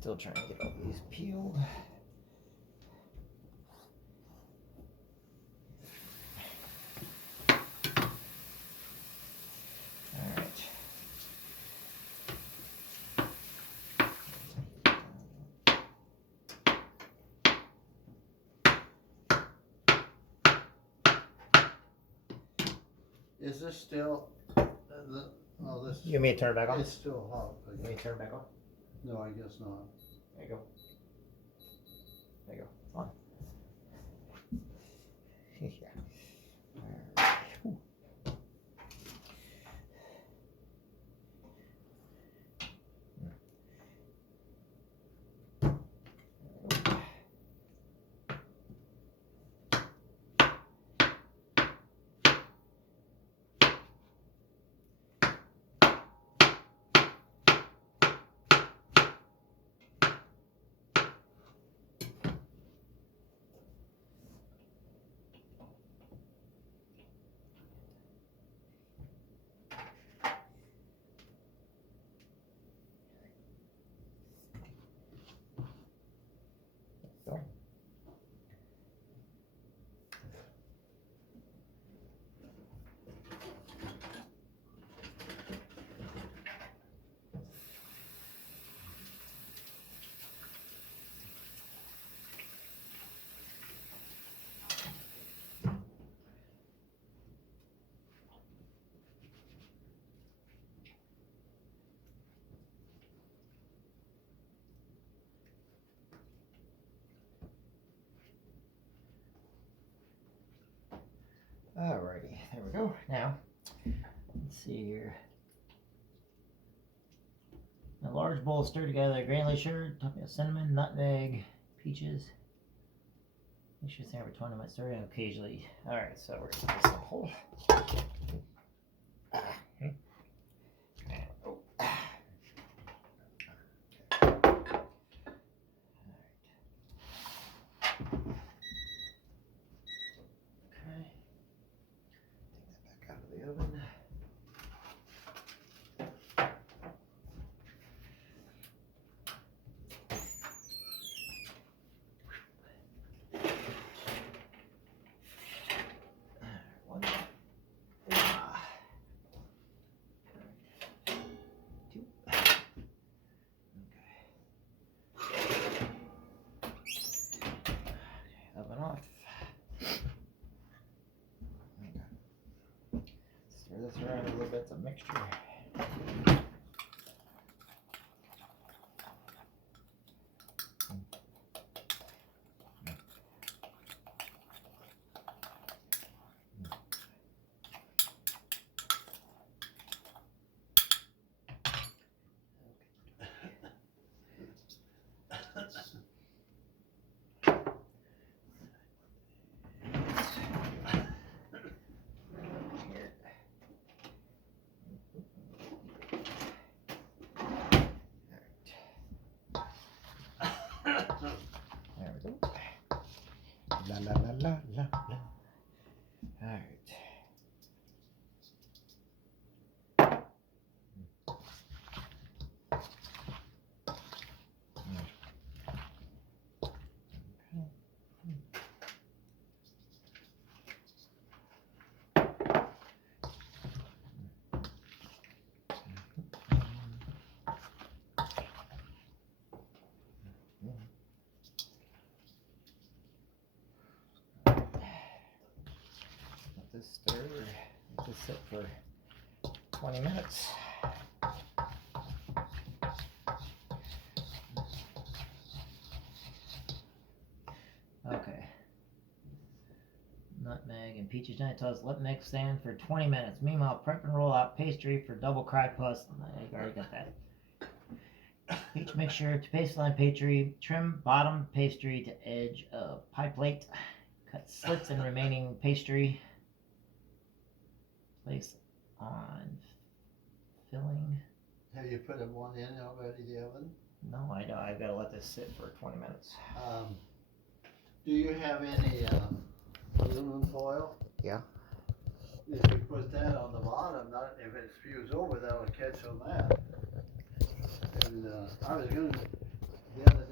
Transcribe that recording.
Still trying to get all these peeled. Is this still? This. You want me to turn it back on? It's still hot. You want me to turn it back on? No, I guess not. There you go. There you go. On. Yeah. Ooh. So. Alrighty, there we go. Now, let's see here. A large bowl, stir together granulated sugar, topping of cinnamon, nutmeg, peaches. Make sure it's there for 20 minutes, stirring occasionally. Alright, so we're gonna do this whole. Oven off. Stir this around a little bit, it's a mixture. There we go. La la la la la la. All right. Let this stir. Let this sit for 20 minutes. Okay. Nutmeg and peaches night toast. Let mix stand for 20 minutes. Meanwhile, prep and roll out pastry for double cry plus. I already got that. Peach mixture to paste line pastry. Trim bottom pastry to edge of pie plate. Cut slits in remaining pastry. Place on filling. Have you put one in already, the oven? No, I don't. I've got to let this sit for 20 minutes. Do you have any aluminum foil? Yeah. If you put that on the bottom, if it spews over, that'll catch on that. And I was going to the other